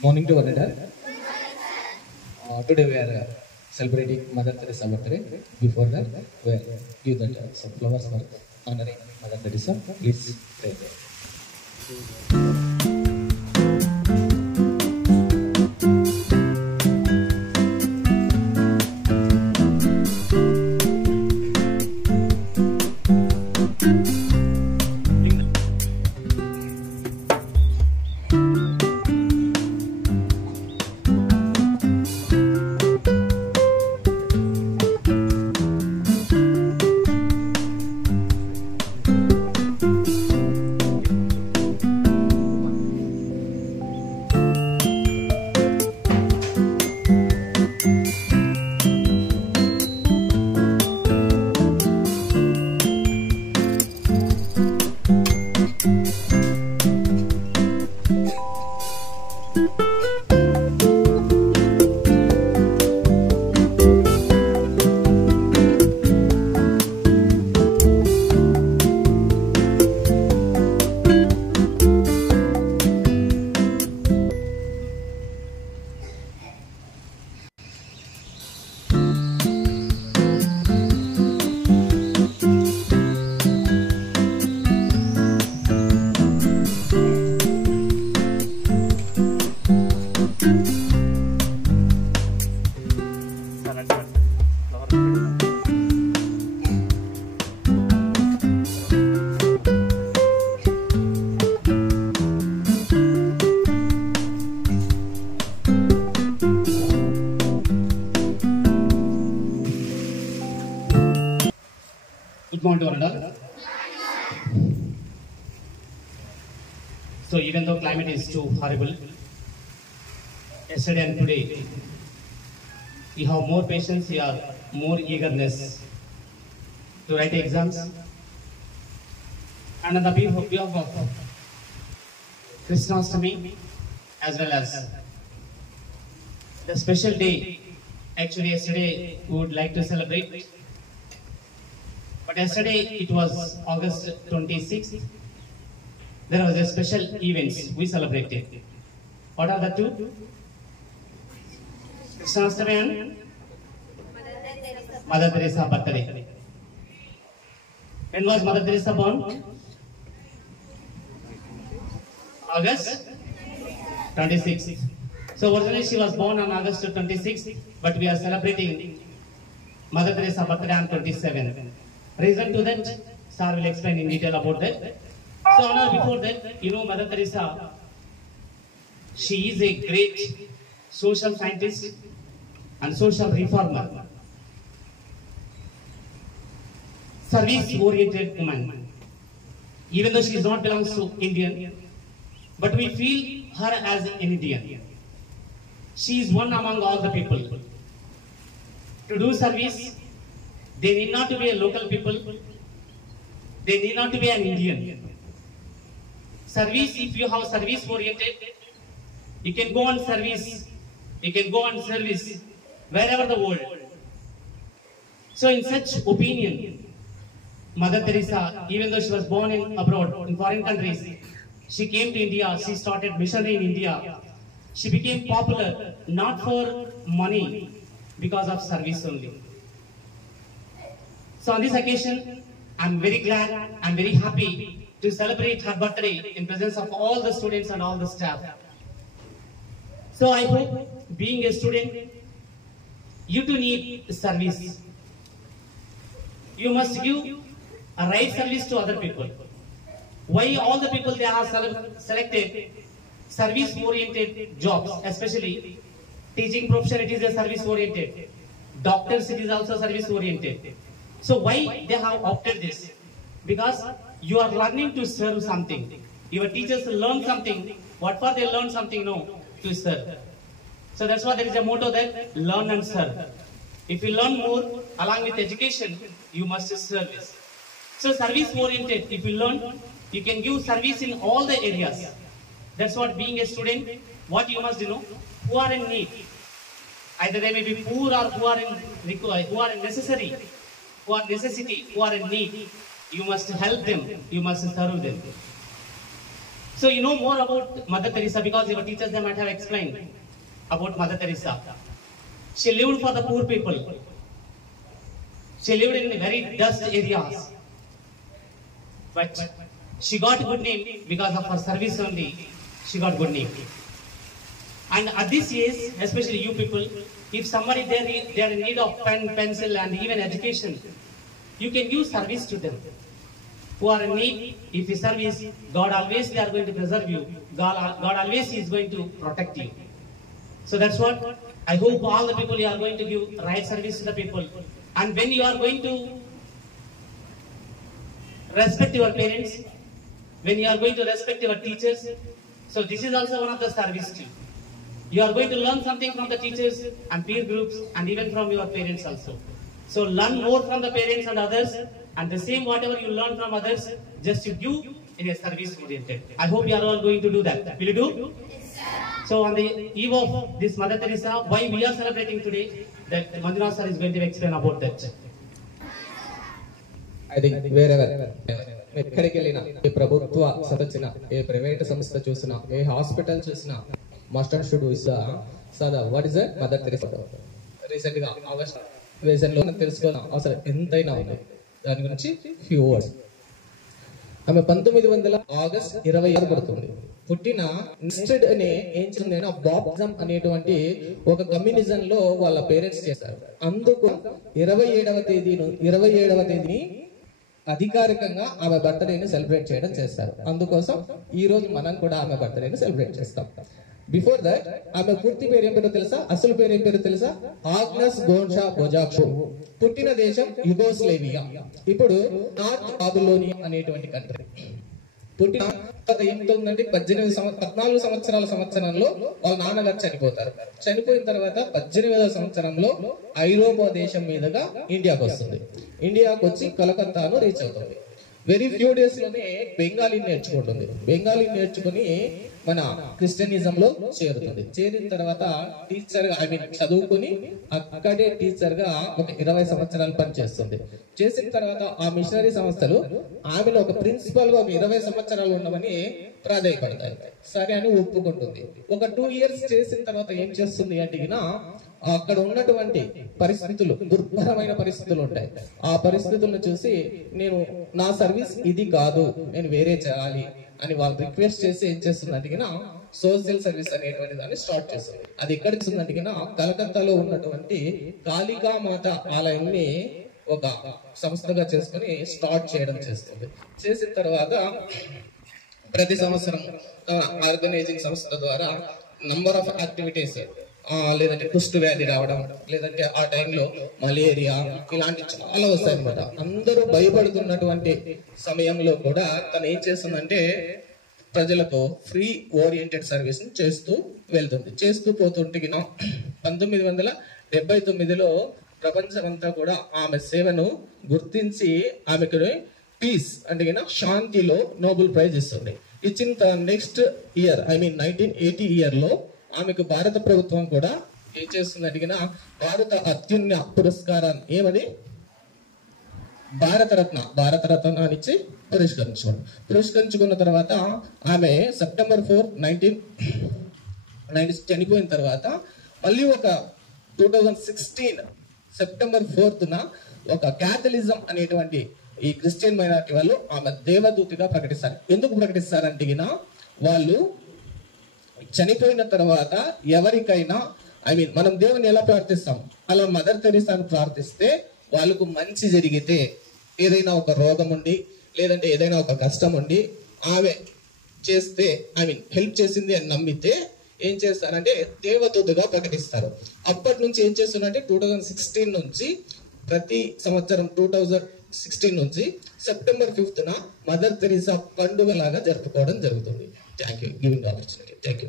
Morning to one another. Today we are celebrating Mother Teresa birthday. Before that, we will give that some flowers for honoring Mother Teresa. Please pray. Good morning to all. So even though climate is too horrible, yesterday and today, you have more patience, you have more eagerness to write exams. And on the behalf of Krishnastami, as well as the special day, actually yesterday we would like to celebrate. But yesterday it was August 26th. There was a special event we celebrated. What are the two? Krishnastami and Mother Teresa birthday. When was Mother Teresa born? August 26th. So originally she was born on August 26th, but we are celebrating Mother Teresa birthday on 27th. Reason to that, Sir will explain in detail about that. So before that, you know Mother Teresa, she is a great social scientist and social reformer. Service-oriented woman. Even though she is not belongs to Indian, but we feel her as an Indian. She is one among all the people. To do service, they need not to be a local people. They need not to be an Indian. Service, if you have service-oriented, you can go on service. You can go on service wherever the world. So in such opinion, Mother Teresa, even though she was born in abroad, in foreign countries, she came to India, she started missionary in India. She became popular not for money, because of service only. So on this occasion, I'm very glad, I'm very happy to celebrate her birthday in presence of all the students and all the staff. So I hope, being a student, you too need service. You must give a right service to other people. Why all the people they have selected service-oriented jobs, especially teaching profession, it is a service-oriented. Doctors, it is also service-oriented. So why they have opted this? Because you are learning to serve something. Your teachers learn something. What for they learn something? No, to serve. So that's why there is a motto that learn and serve. If you learn more along with education, you must service. So service-oriented, if you learn, you can give service in all the areas. That's what being a student, what you must know, who are in need. Either they may be poor or who are in necessity, who are in need. You must help them, you must serve them. So you know more about Mother Teresa because your teachers they might have explained about Mother Teresa. She lived for the poor people. She lived in very dust areas. But she got good name because of her service only. She got good name. And at this age, especially you people, if somebody they are in need of pen, pencil and even education, you can give service to them. Who are in need, if you service, God always they are going to preserve you. God always is going to protect you. So that's what I hope all the people you are going to give right service to the people. And when you are going to respect your parents, when you are going to respect your teachers, so this is also one of the service too. You are going to learn something from the teachers and peer groups and even from your parents also. So learn more from the parents and others, and the same whatever you learn from others, just you do in a service oriented. I hope you are all going to do that. Will you do? Yes, sir. So on the eve of this Mother Teresa, why we are celebrating today, that Manjunath sir is going to explain about that. I think wherever ఎక్కడికి వెళ్ళినా ఏ ప్రభుత్వ సదచిన ఏ ప్రైవేట్ సంస్థ చూసినా ఏ హాస్పిటల్ చూసినా must and should is సదా what is mother Teresa. Recent గా ఆగస్ట్ లో తెలుసుకోవాలి అసలు ఎంతైనా ఉంది దాని గురించి ఫ్యూ వర్డ్స్. ఆమె 1900 ఆగస్ట్ 26 పడుతుంది. పుట్టిన ఇన్స్టెడ్ అనే ఏం చేసింది బాప్టిజం అనేటువంటి ఒక కమ్యూనిజం లో వాళ్ళ పేరెంట్స్ చేశారు. అందుకు 27వ తేదీని అధికారికంగా ఆమె బర్త్డేని సెలబ్రేట్ చేయడం చేస్తారు. అందుకోసం ఈ రోజు మనం కూడా ఆమె బర్త్డేని సెలబ్రేట్ చేస్తాం. బిఫోర్ దట్ ఆమె పూర్తి పేరు ఏం పేరు తెలుసా? అసలు పేరు ఏం పేరు తెలుసా? ఆగ్నస్ గోన్షా బొజాక్షు. పుట్టిన దేశం యుగోస్లేవియా, ఇప్పుడు నార్త్ బాబిలోనియా అనేటువంటి కంట్రీ. పుట్టిన ఏమవుతుందంటే 14 సంవత్సరంలో వాళ్ళ నాన్నగారు చనిపోతారు. చనిపోయిన తర్వాత 18వ సంవత్సరంలో ఐరోపా దేశం మీదుగా ఇండియాకి వస్తుంది. ఇండియాకి వచ్చి కలకత్తాను రీచ్ అవుతుంది. వెరీ ఫ్యూ డేస్ లోనే బెంగాలీ నేర్చుకుంటుంది. బెంగాలీ నేర్చుకుని మన క్రిస్టియనిజం లో చేరుతుంది. చేరిన తర్వాత టీచర్ గా చదువుకుని అక్కడే టీచర్ గా ఒక 20 సంవత్సరాలు పనిచేస్తుంది. చేసిన తర్వాత ఆ మిషనరీ సంస్థలు ఆమెలో ఒక ప్రిన్సిపల్ గా ఒక 20 సంవత్సరాలు ఉండమని ప్రాధాయపడతాయి. సరే అని ఒప్పుకుంటుంది. ఒక 2 years చేసిన తర్వాత ఏం చేస్తుంది అంటే అక్కడ ఉన్నటువంటి పరిస్థితులు దుర్భరమైన పరిస్థితులు ఉంటాయి. ఆ పరిస్థితులను చూసి నేను నా సర్వీస్ ఇది కాదు, నేను వేరే చేయాలి అని వాళ్ళు రిక్వెస్ట్ చేసి ఏం చేస్తుందంటే సోషల్ సర్వీస్ అనేటువంటి దాన్ని స్టార్ట్ చేస్తుంది. అది ఎక్కడ ఇస్తుందంటే కలకత్తాలో ఉన్నటువంటి కాళికామాత ఆలయాన్ని ఒక సంస్థగా చేసుకుని స్టార్ట్ చేయడం చేస్తుంది. చేసిన తర్వాత ప్రతి సంవత్సరం ఆర్గనైజింగ్ సంస్థ ద్వారా నంబర్ ఆఫ్ యాక్టివిటీస్, లేదంటే కుష్టు వ్యాధి రావడం, లేదంటే ఆ టైంలో మలేరియా, ఇలాంటి చాలా వస్తాయి అనమాట. అందరూ భయపడుతున్నటువంటి సమయంలో కూడా తను ఏం చేస్తుందంటే ప్రజలకు ఫ్రీ ఓరియంటెడ్ సర్వీస్ చేస్తూ వెళ్తుంది. చేస్తూ పోతుంటే 1979లో ప్రపంచమంతా కూడా ఆమె సేవను గుర్తించి ఆమెకు పీస్ అంటే శాంతిలో నోబెల్ ప్రైజ్ ఇస్తుంది. ఇచ్చిన నెక్స్ట్ ఇయర్ 1980 ఇయర్లో ఆమెకు భారత ప్రభుత్వం కూడా ఏం చేస్తుంది భారత అత్యున్నత పురస్కారాన్ని ఏమని భారతరత్న ఇచ్చి పురస్కరించుకున్న తర్వాత ఆమె సెప్టెంబర్ 4, 1990 చనిపోయిన తర్వాత మళ్ళీ ఒక 2016 సెప్టెంబర్ 4న ఒక క్యాథలిజం అనేటువంటి ఈ క్రిస్టియన్ మైనారిటీ వాళ్ళు ఆమె దేవదూతిగా ప్రకటిస్తారు. ఎందుకు ప్రకటిస్తారంటే వాళ్ళు చనిపోయిన తర్వాత ఎవరికైనా మనం దేవుని ఎలా ప్రార్థిస్తాం అలా మదర్ తెరీసాను ప్రార్థిస్తే వాళ్ళకు మంచి జరిగితే, ఏదైనా ఒక రోగం ఉండి లేదంటే ఏదైనా ఒక కష్టం ఉండి ఆమె చేస్తే హెల్ప్ చేసింది అని నమ్మితే ఏం చేస్తారంటే దేవదూతగా ప్రకటిస్తారు. అప్పటి నుంచి ఏం చేస్తున్నారంటే 2016 నుంచి ప్రతి సంవత్సరం 2016 నుంచి సెప్టెంబర్ 5న మదర్ తెరీసా పండుగ లాగా జరుపుకోవడం జరుగుతుంది. Thank you giving opportunity. Thank you.